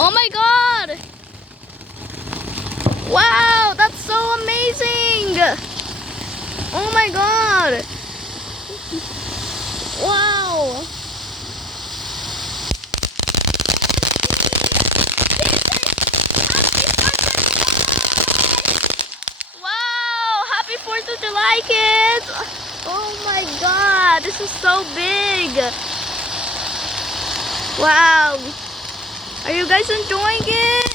Oh my god! Wow, that's so amazing! Oh my god! Wow! Wow! Happy 4th of July, kids! Oh my god, this is so big! Wow! Are you guys enjoying it?